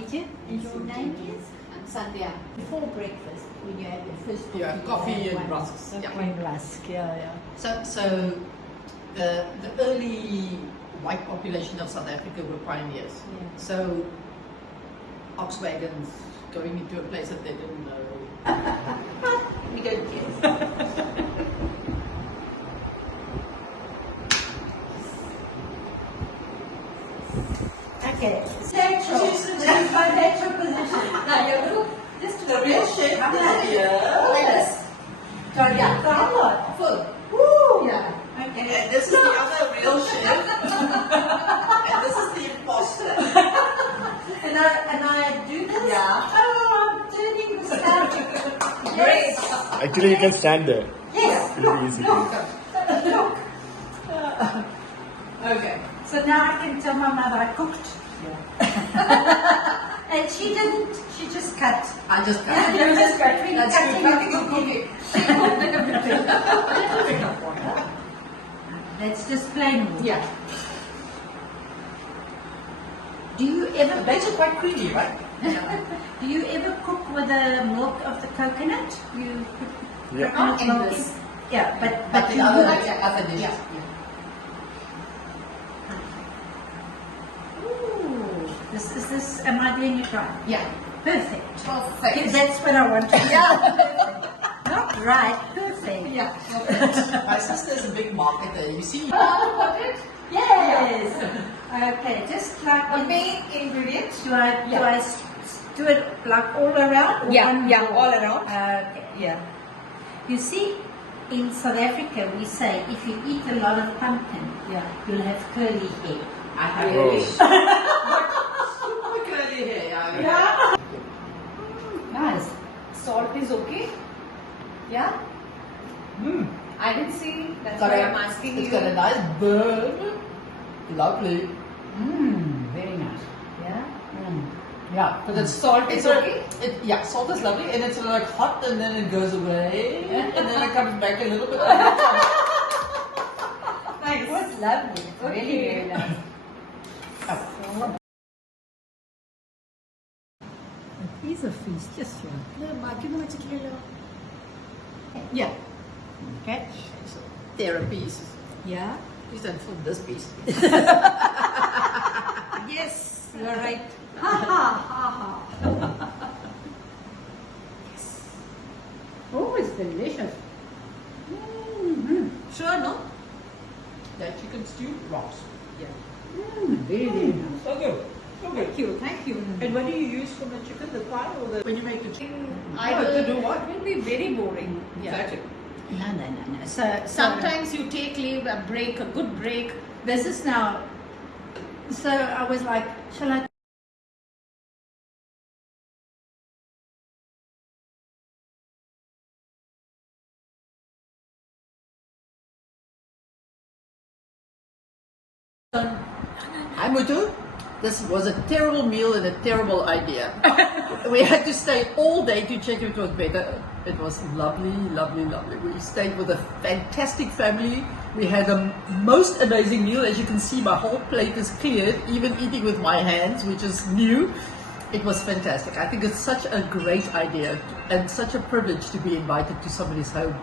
did you? And your name is? I'm Sandhya. Before breakfast, when you have your first coffee. Yeah, coffee and rusks. And rusk, yeah. So the early white population of South Africa were pioneers. Yeah. So ox wagons going into a place that they didn't know. We don't care. Okay. Natural. This is my natural position. Now your little, just The real shape is here. like this. So yeah, so a lot. Full. Woo! Yeah. Okay. And this is the other real shape. And this is the imposter. And I do this? Yeah. Oh, I'm turning this out. Great. Actually, you can stand there. Yes. It'll be easy. Look. Okay. So now I can tell my mother I cooked. And she didn't, she just cut. I just cut. You just cut. That's Cutting good. and cooking. She put a little bit of water. That's just plain water. Yeah. Do you The ever beds are quite creamy, right? do you ever cook with the milk of the coconut? You put Yeah. coconut In milk this. Yeah, But but in you other, would- other dishes. Yeah. Ooh, is this, am I doing it right? Yeah. Perfect. Perfect. Okay, that's what I want to do. Yeah. Not right, perfect. Yeah. My sister's a big marketer. You see. Yes. Okay, just like The main ingredient. do I do it like all around? Or one more? all around. Okay. Yeah. You see, in South Africa we say if you eat a lot of pumpkin, you'll have curly hair. I have Oh. super curly hair. Yeah. Nice. Salt is okay. Yeah. I didn't see. That's why I'm asking It's you. got a nice burn. Lovely. Very nice. Yeah. Yeah, but it's Salt is okay? Yeah, salt is lovely, and it's like hot, and then it goes away, and then it comes back a little bit. Nice. It was lovely. Really, Okay. very nice. He's a feast, just here. Yeah, Okay. so there are pieces. Yeah. Please don't film this piece. Yes, you're right. Ha ha ha ha. Oh, it's delicious. Sure, no? That chicken stew rocks. Yeah. Very, very nice. So good. So good. Thank you. And what do you use for the chicken? The thigh or the... When you make the chicken? Either to do what? It will be very boring. Exactly. No. So Sometimes you take leave, a break, a good break. there's this now. So I was like, shall I? Hi Mutu. This was a terrible meal and a terrible idea. We had to stay all day to check if it was better. It was lovely, lovely, lovely. We stayed with a fantastic family. We had a most amazing meal. As you can see, my whole plate is cleared, even eating with my hands, which is new. It was fantastic. I think it's such a great idea and such a privilege to be invited to somebody's home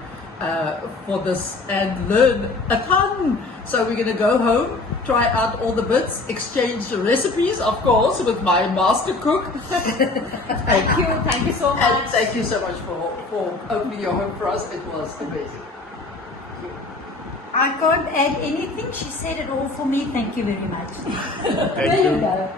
for this and learn a ton. So we're going to go home, try out all the bits, exchange recipes, of course, with my master cook. Thank you so And much. thank you so much for opening your home for us. It was amazing. I can't add anything. She said it all for me. Thank you very much. Thank There you you. go.